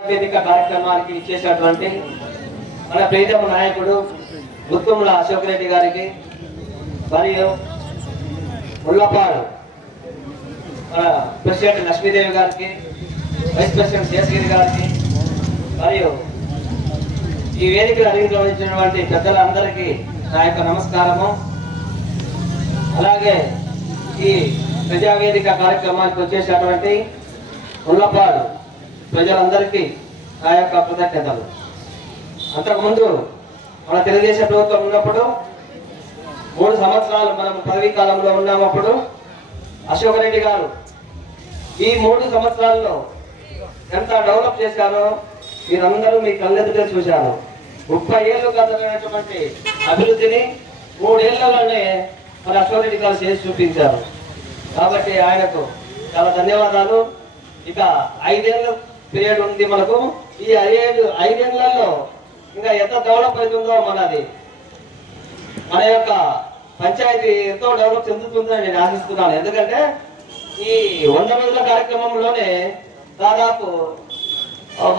వేదిక కార్యక్రమానికి ఇచ్చేసినటువంటి మన ప్రీతమ నాయకుడు గుత్తుముల అశోక్ రెడ్డి గారికి మరియు ముళ్ళపాడు మన ప్రెసిడెంట్ లక్ష్మీదేవి గారికి వైస్ ప్రెసిడెంట్ శేషగిరి గారికి మరియు ఈ వేదికలు అలంకరించినటువంటి పెద్దలందరికీ నా యొక్క నమస్కారము. అలాగే ఈ ప్రజావేదిక కార్యక్రమానికి వచ్చేసినటువంటి ముళ్ళపాడు ప్రజలందరికీ నా యొక్క కృతజ్ఞతలు. అంతకుముందు మన తెలుగుదేశం ప్రభుత్వం ఉన్నప్పుడు మూడు సంవత్సరాలు మనం పదవీ కాలంలో ఉన్నామప్పుడు అశోక్ రెడ్డి గారు ఈ మూడు సంవత్సరాల్లో ఎంత డెవలప్ చేశారో మీరందరూ మీ కళ్ళెదుటే చూశారు. ముప్పై ఏళ్ళు గతమైనటువంటి అభివృద్ధిని మూడేళ్ళలోనే మన అశోక్ రెడ్డి గారు చేసి చూపించారు. కాబట్టి ఆయనకు చాలా ధన్యవాదాలు. ఇక ఐదేళ్ళు పీరియడ్ ఉంది మనకు. ఈ ఐదు ఐదేళ్ళలో ఇంకా ఎంత డెవలప్ అవుతుందో మనది. మన యొక్క పంచాయతీ ఎంతో డెవలప్ చెందుతుందని నేను ఆశిస్తున్నాను. ఎందుకంటే ఈ వంద రోజుల కార్యక్రమంలోనే దాదాపు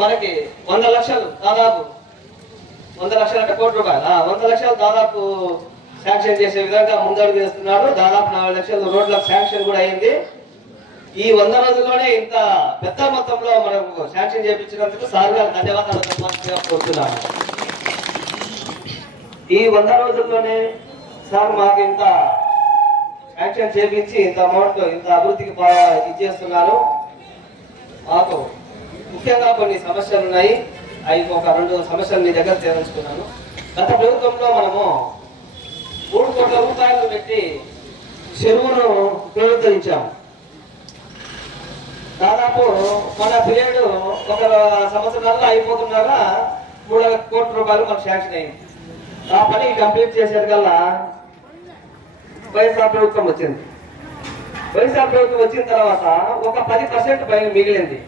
మనకి వంద లక్షలు దాదాపు. వంద లక్షల అంటే కోటి రూపాయలు. వంద లక్షలు దాదాపు శాంక్షన్ చేసే విధంగా ముందడుగు చేస్తున్నాడు దాదాపు నాలుగు లక్షలు రోడ్లకు శాంక్షన్ కూడా అయింది. ఈ వంద రోజుల్లోనే ఇంత పెద్ద మొత్తంలో మనకు శాంక్షన్ చేయించినందుకు సార్ గారు ధన్యవాదాలు చెప్పాల్సిందిగా కోరుతున్నాను ఈ వంద రోజుల్లోనే సార్ మాకు ఇంత శాంక్షన్ చేపించి ఇంత అమౌంట్ ఇంత అభివృద్ధికి ఇచ్చేస్తున్నారు. మాకు ముఖ్యంగా కొన్ని సమస్యలు ఉన్నాయి. అవి ఒక రెండు సమస్యలు మీ దగ్గర చేర్చుకున్నాను గత ప్రభుత్వంలో మనము మూడు కోట్ల రూపాయలు పెట్టి చెరువును పునరుద్ధరించాము దాదాపు మన పీరియడ్ ఒక సంవత్సరాల్లో అయిపోతుండగా మూడు కోట్ల రూపాయలు మనకు శాంక్షన్ అయింది. ఆ పని కంప్లీట్ చేసేటికల్లా వైఎస్ఆర్ ప్రభుత్వం వచ్చింది. వైఎస్ఆర్ ప్రభుత్వం వచ్చిన తర్వాత ఒక పది పర్సెంట్ పైన మిగిలింది.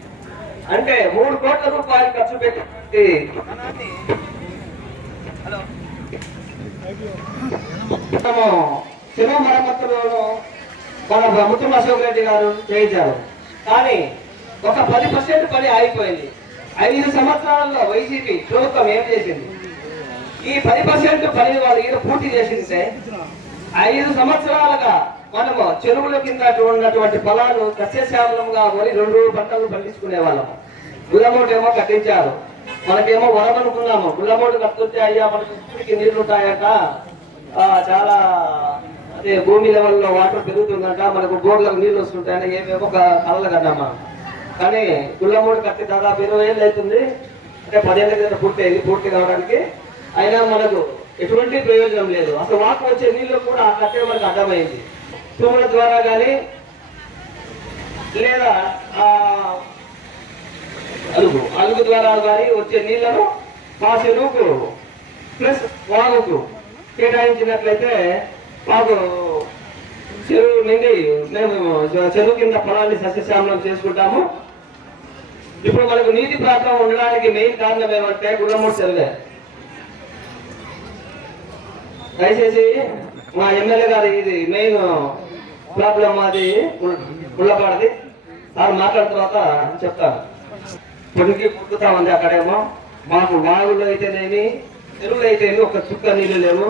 అంటే మూడు కోట్ల రూపాయలు ఖర్చు పెట్టి మనము మరమ్మతులను మన ముత్తుల అశోక్ రెడ్డి గారు చేయించారు. కానీ ఒక పది పర్సెంట్ పని ఆగిపోయింది. ఐదు సంవత్సరాల్లో వైసీపీ ప్రభుత్వం ఏం చేసింది? ఈ పది పర్సెంట్ పని వాళ్ళు ఈయన పూర్తి చేసింటే ఐదు సంవత్సరాలుగా మనము చెరువుల కింద ఉన్నటువంటి పొలాలు సస్యశ్యామలంగా మరి రెండు పంటలు పండించుకునే వాళ్ళము. గుల్లమోటు ఏమో కట్టించారు. మనకేమో వరం అనుకున్నాము. గుల్లమోటు కట్టుకుంటే అయ్యా మనకి నీళ్ళు ఉంటాయట. చాలా భూమి లెవెల్లో వాటర్ పెరుగుతుందంట మనకు బోర్లకు నీళ్ళు వస్తుంటాయని ఏమేమో ఒక కలలు కన్నామా కానీ గుల్లమూడి కట్టి దాదాపు ఇరవై ఏళ్ళు అవుతుంది. అంటే పదేళ్ళ క్రితం పూర్తి అయింది పూర్తి కావడానికి. అయినా మనకు ఎటువంటి ప్రయోజనం లేదు. అసలు వాకు వచ్చే నీళ్ళు కూడా ఆ కట్టే మనకు అర్థమైంది తూముల ద్వారా కానీ లేదా అలుగు అలుగు ద్వారా కానీ వచ్చే నీళ్ళను మా చెరువుకు ప్లస్ వాగుకు కేటాయించినట్లయితే మాకు చెరువు నుండి మేము చెరువు కింద పొలాన్ని సస్యశ్యామలం చేసుకుంటాము. ఇప్పుడు మనకు నీటి ప్రాంతం ఉండడానికి మెయిన్ కారణం ఏమంటే గుల్లమూడి చెరువే. దయచేసి మా ఎమ్మెల్యే గారు ఇది మెయిన్ ప్రాబ్లం అది ముళ్ళపాడది. వారు మాట్లాడిన తర్వాత చెప్తాను. పొడికి పుట్టుతా ఉంది అక్కడేమో. మాకు వాగులు అయితేనేమి చెరువులు అయితేనేమి ఒక చుక్క నీళ్ళు లేవు.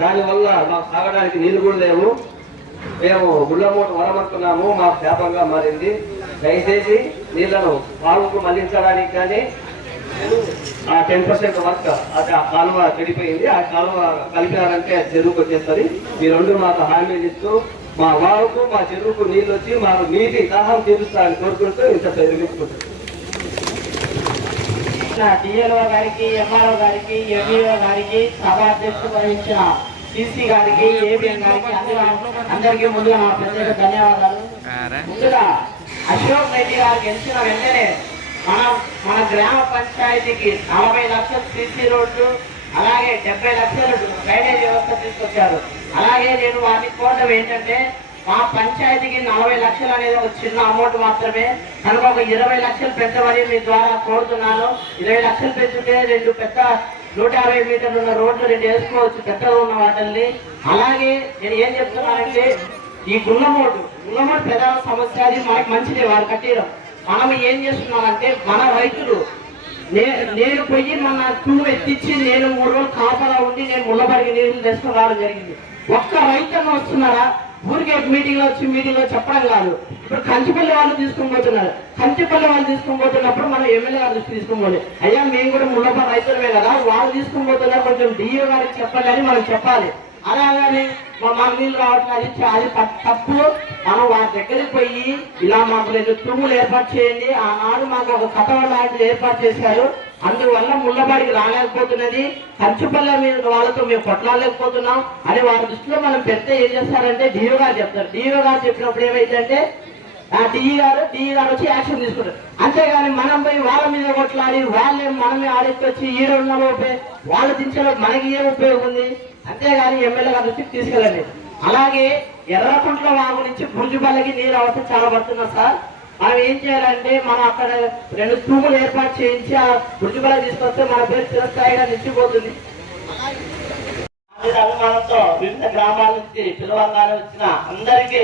దానివల్ల మాకు తాగడానికి నీళ్ళు కూడా లేవు. మేము గుళ్ళమూట వరమర్తున్నాము మాకు శాపంగా మారింది. దయచేసి నీళ్ళను వాగుకు మళ్ళించడానికి కానీ ఆ టెన్ పర్సెంట్ వర్క్ అది ఆ కాలువ చెడిపోయింది. ఆ కాలువ కలిపినారంటే చెరువుకు వచ్చేస్తుంది. మీ రెండు మాకు హామీ ఇస్తూ మా వాగుకు మా చెరువుకు నీళ్ళు వచ్చి మాకు నీటి దాహం తీరుస్తారని కోరుకుంటూ ఇంత పెరిగించుకుంటుంది డిఎల్ఓ గారికి ఎంఆర్ఓ గారికి ఎంఈఓ గారికి సభ అధ్యక్షుడు వహించిన సిసి గారికి ఏబిఎన్ గారికి అందరూ అందరికీ ముందుగా నా ప్రత్యేక ధన్యవాదాలు. ముందుగా అశోక్ రెడ్డి గారు గెలిచిన వెంటనే మన మన గ్రామ పంచాయతీకి నలభై లక్షల సిసి రోడ్లు అలాగే డెబ్బై లక్షల డ్రైనేజ్ వ్యవస్థ తీసుకొచ్చారు. అలాగే నేను వాటిని కోరడం ఏంటంటే మా పంచాయతీకి నలభై లక్షలు అనేది ఒక చిన్న అమౌంట్ మాత్రమే. కనుక ఒక ఇరవై లక్షలు పెంచమని మీ ద్వారా కోరుతున్నాను. ఇరవై లక్షలు పెంచితే రెండు పెద్ద నూట యాభై మీటర్లు ఉన్న రోడ్లు రెండు వేసుకోవచ్చు పెద్దగా ఉన్న వాటిల్ని. అలాగే నేను ఏం చెప్తున్నానంటే ఈ గుల్లమోటు గుల్లమోటు ప్రధాన సమస్య అది మనకి మంచిదే వారు కట్టిరం మనం ఏం చేస్తున్నామంటే మన రైతులు నే- నేను పోయి మన టూ ఎత్తిచ్చి నేను మూడు రోజులు కాపలా ఉండి నేను ముళ్ళబడికి నీళ్ళు తెచ్చుకుని రావడం జరిగింది. ఒక్క రైతన్న వస్తున్నారా ఊరికే మీటింగ్లో వచ్చి మీటింగ్లో చెప్పడం కాదు. ఇప్పుడు కంచిపల్లి వాళ్ళు తీసుకుని పోతున్నారు. కంచిపల్లి వాళ్ళు తీసుకుని పోతున్నప్పుడు మనం ఎమ్మెల్యే గారు దృష్టి తీసుకొని పోలే అయ్యా మేము కూడా ముళ్ళప రైతులమే కదా. వాళ్ళు తీసుకుని పోతున్నారు కొంచెం డిఓ గారికి చెప్పాలి అని మనం చెప్పాలి. అలాగని మా మాకు నీళ్ళు రావట్లేదు అది తప్పు మనం వారి దగ్గరికి పోయి ఇలా మాకు రెండు తుమ్ములు ఏర్పాటు చేయండి. ఆనాడు మాకు ఒక కథ లాంటిది ఏర్పాటు చేశారు. అందువల్ల ముళ్ళబాడికి రాలేకపోతున్నది కంచుపల్లె మీద వాళ్ళతో మేము కొట్లాడలేకపోతున్నాం అని వారి దృష్టిలో మనం పెడితే ఏం చేస్తారంటే డిఓ గారు చెప్తారు. డిఓ గారు చెప్పినప్పుడు ఏమైందంటే ఆ డిఈ గారు డిఈ గారు వచ్చి యాక్షన్ తీసుకుంటారు. అంతేగాని మనం పోయి వాళ్ళ మీద కొట్లాడి వాళ్ళే మనమే ఆడెక్కొచ్చి ఈ ఉన్న వాళ్ళు దించడం మనకి ఏం ఉపయోగం ఉంది? అంతేగాని ఎమ్మెల్యే గారి దృష్టికి తీసుకెళ్ళండి అలాగే ఎర్రకుంట్ల వాగు నుంచి బుర్జుపల్లికి నీరు అవసరం చాలా పడుతున్నా సార్. మనం ఏం చేయాలంటే మనం అక్కడ రెండు తూములు ఏర్పాటు చేయించి ఆ బుర్జుపల్లి తీసుకొస్తే మన పేరు చిరస్థాయిగా నిలిచిపోతుంది. అభిమానంతో వివిధ గ్రామాల నుంచి పిలవంగానే వచ్చిన అందరికీ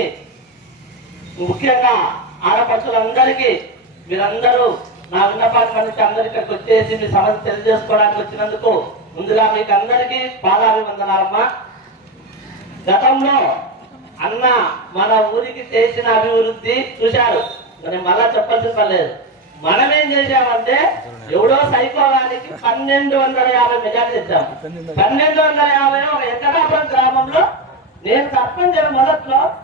ముఖ్యంగా ఆడపడుచులందరికీ మీరందరూ నా విన్నపాటి మన్నించి అందరి ఇక్కడికి వచ్చేసి మీ సమస్య తెలియజేసుకోవడానికి వచ్చినందుకు ముందుగా మీకు అందరికీ పాదాభివందనాలమ్మా. గతంలో అన్న మన ఊరికి చేసిన అభివృద్ధి చూశారు. మరి మళ్ళా చెప్పాల్సిన పని లేదు. మనమేం చేశామంటే ఎవడో సైకోవానికి పన్నెండు వందల యాభై మెజార్టీ తెచ్చాము పన్నెండు వందల యాభై ఒక వెంకటాపురం గ్రామంలో నేను సర్పంచ్ మొదట్లో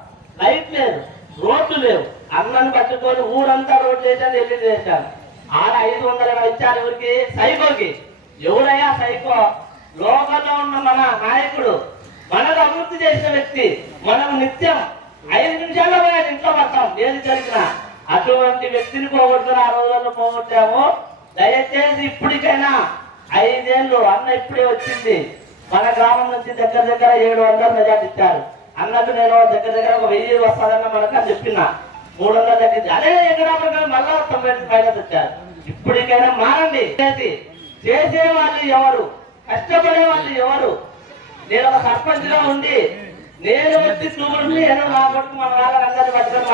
లైట్ లేదు రోడ్లు లేవు. అన్నను పట్టుకొని ఊరంతా రోడ్లు చేశాను వెళ్ళి చేశాను. ఆడ ఐదు వందల ఇచ్చారు ఎవరికి సైకోకి. ఎవరయ్యా సైకో? లోకంలో ఉన్న మన నాయకుడు. మనకు అభివృద్ధి చేసిన వ్యక్తి. మనం నిత్యం ఐదు నిమిషాల్లో ఇంట్లో పడతాం. ఏది జరిగినా. అటువంటి వ్యక్తిని పోగొట్టుకుని ఆ రోజుల్లో పోగొట్టాము. దయచేసి ఇప్పటికైనా ఐదేళ్ళు అన్న ఇప్పుడే వచ్చింది. మన గ్రామం నుంచి దగ్గర దగ్గర ఏడు వందలు మెజార్టీ ఇచ్చారు. అన్నకు నేను దగ్గర దగ్గర ఒక వెయ్యి వస్తుందన్న మనకు అని చెప్పిన. మూడు వందల తగ్గింది అదే ఎకరాలు మళ్ళా తొంభై పైన వచ్చారు ఇప్పటికైనా మారండి. చేసి చేసే వాళ్ళు ఎవరు? కష్టపడే వాళ్ళు ఎవరు? నేను ఒక సర్పంచ్గా ఉండి నేను వచ్చి చూడండి నేను నా కొడుకు మన వాళ్ళందరినీ పట్టుకొని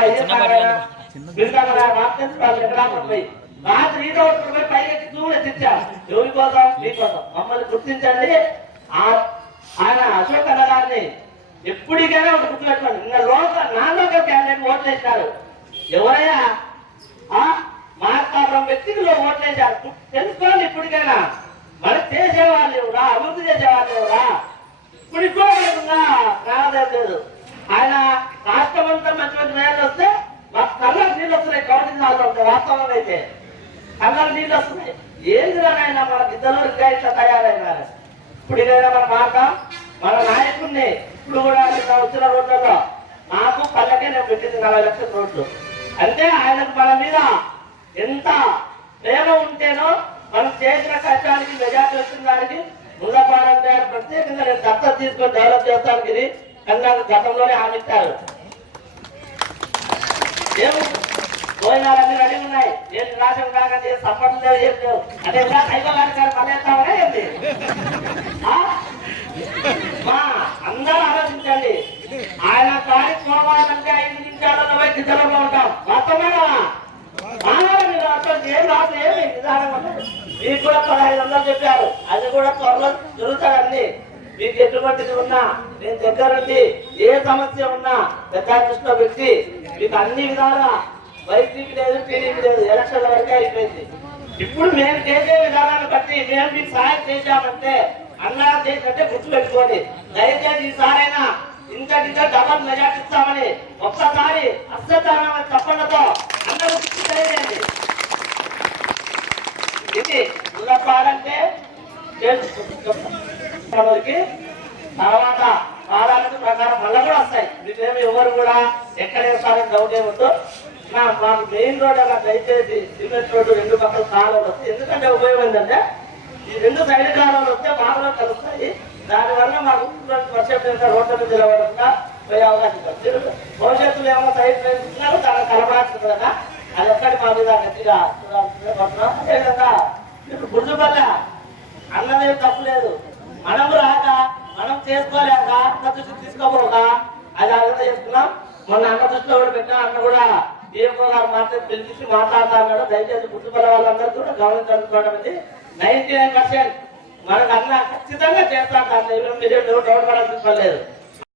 మా అయ్య నారాయణ, మిగతా మన రామచంద్ర వాళ్ళు పోయి పైకి చూడ తెచ్చాం ఎవరి కోసం? మీకోసం మమ్మల్ని గుర్తించండి. ఆయన అశోక్ అన్న గారిని ఎప్పటికైనా ఒకటి గుర్తుపెట్టుకోండి. ఇంకా లోక నా లోకల్ క్యాండిడేట్ ఓట్లు వేసినారు. ఎవరైనా ఆ వ్యక్తిలో ఓట్లు వేశారు. తెలుసుకోండి ఇప్పటికైనా. మరి చేసేవాళ్ళు ఎవరా? అభివృద్ధి చేసేవాళ్ళు ఎవరా? ఇప్పుడు ఇప్పుడు మనకున్న లేదు. ఆయన రాష్ట్రం అంతా మంచి మంచి మేలు వస్తే మా కళ్ళకు నీళ్ళు వస్తున్నాయి కౌంటింగ్ అయితే కళ్ళకు నీళ్ళు వస్తున్నాయి. ఏంది ఆయన మన ఇద్దరు ఇంకా ఇట్లా తయారైనారు? ఇప్పుడు ఇదైనా మన మాట మన నాయకుడిని ఇప్పుడు కూడా వచ్చిన రోడ్లలో నాకు పల్లకే నేను పెట్టింది నలభై లక్షల రోడ్లు. అంటే ఆయనకు మన మీద ఎంత ప్రేమ ఉంటేనో మనం చేసిన కష్టానికి మెజార్టీ వచ్చిన దానికి ముందపాడంటే ప్రత్యేకంగా నేను దత్తత తీసుకొని డెవలప్ చేస్తానికి ఇది అని నాకు గతంలోనే హామీ ఇచ్చారు. భోజనాలు అన్ని రెడీ ఉన్నాయి. నేను రాసం కాకండి సపోర్ట్ లేవు ఏం లేవు. అదే ఇంకా సైకో గారి మళ్ళీ ఎత్తామనే ఏంటి మా అందరూ ఆలోచించండి. ఆయన కాడికి పోవాలంటే ఐదు నిమిషాలలో పోయి గిద్దలలో ఉంటాం. మొత్తమేనా మానవులు మీరు ఏం రాదు ఏమి నిదానంగా మీకు కూడా పదహైదు వందలు చెప్పారు. అది కూడా త్వరలో జరుగుతాడండి మీకు ఎటువంటిది ఉన్నా నేను దగ్గరుండి ఏ సమస్య ఉన్నా పెద్ద దృష్టిలో పెట్టి మీకు అన్ని విధాలుగా వైసీపీ లేదు టీడీపీ లేదు ఎలక్షన్ల వరకే అయిపోయింది. ఇప్పుడు మేము చేసే విధానాన్ని బట్టి మేము మీకు సహాయం చేశామంటే అన్నా చేసినట్టే గుర్తు పెట్టుకోండి. దయచేసి ఈసారైనా ఇంతటితో డబల్ మెజార్టీ ఇస్తామని ఒక్కసారి అశ్వత్థామ తప్పలతో అందరూ తెలియజేయండి. ఇది ఉన్నపాడంటే వాళ్ళకి తర్వాత ప్రాధాన్యత ప్రకారం మళ్ళీ కూడా వస్తాయి. మీకేమి ఎవరు కూడా ఎక్కడ వేస్తారని డౌట్ ఏముందో మాకు మెయిన్ రోడ్ అలా దయచేసి సిమెంట్ రోడ్డు రెండు పక్కల కాలువలు వస్తాయి ఎందుకంటే ఉపయోగం ఏంటంటే ఈ రెండు సైడ్ కాలువలు వస్తే బాగా కలుస్తాయి. దానివల్ల మాకు వర్షం రోడ్ల మీద పోయే అవకాశం ఉంది. తిరుగు- భవిష్యత్తులో ఏమైనా సైడ్ వేస్తున్నారు దాన్ని కలపడాల్సింది కదా. అది ఒక్కటి మా మీద గట్టిగా అదేవిధంగా ఇప్పుడు గుర్తుపల్ల అన్నదే తప్పు లేదు. మనం రాక మనం చేసుకోలేక అన్న దృష్టి తీసుకోపోక అది అర్థం చేసుకున్నాం. మొన్న అన్న దృష్టిలో కూడా పెట్టినా అన్న కూడా డిఎఫ్ఓ గారు మాత్రం పిలిపించి మాట్లాడుతా దయచేసి గుర్తుపడే వాళ్ళందరూ కూడా గమనించాలనుకోవడం అనేది నైన్టీ నైన్ పర్సెంట్ మనకు అన్న ఖచ్చితంగా చేస్తాను దాంట్లో మీరు డౌట్ పడాల్సిన పర్లేదు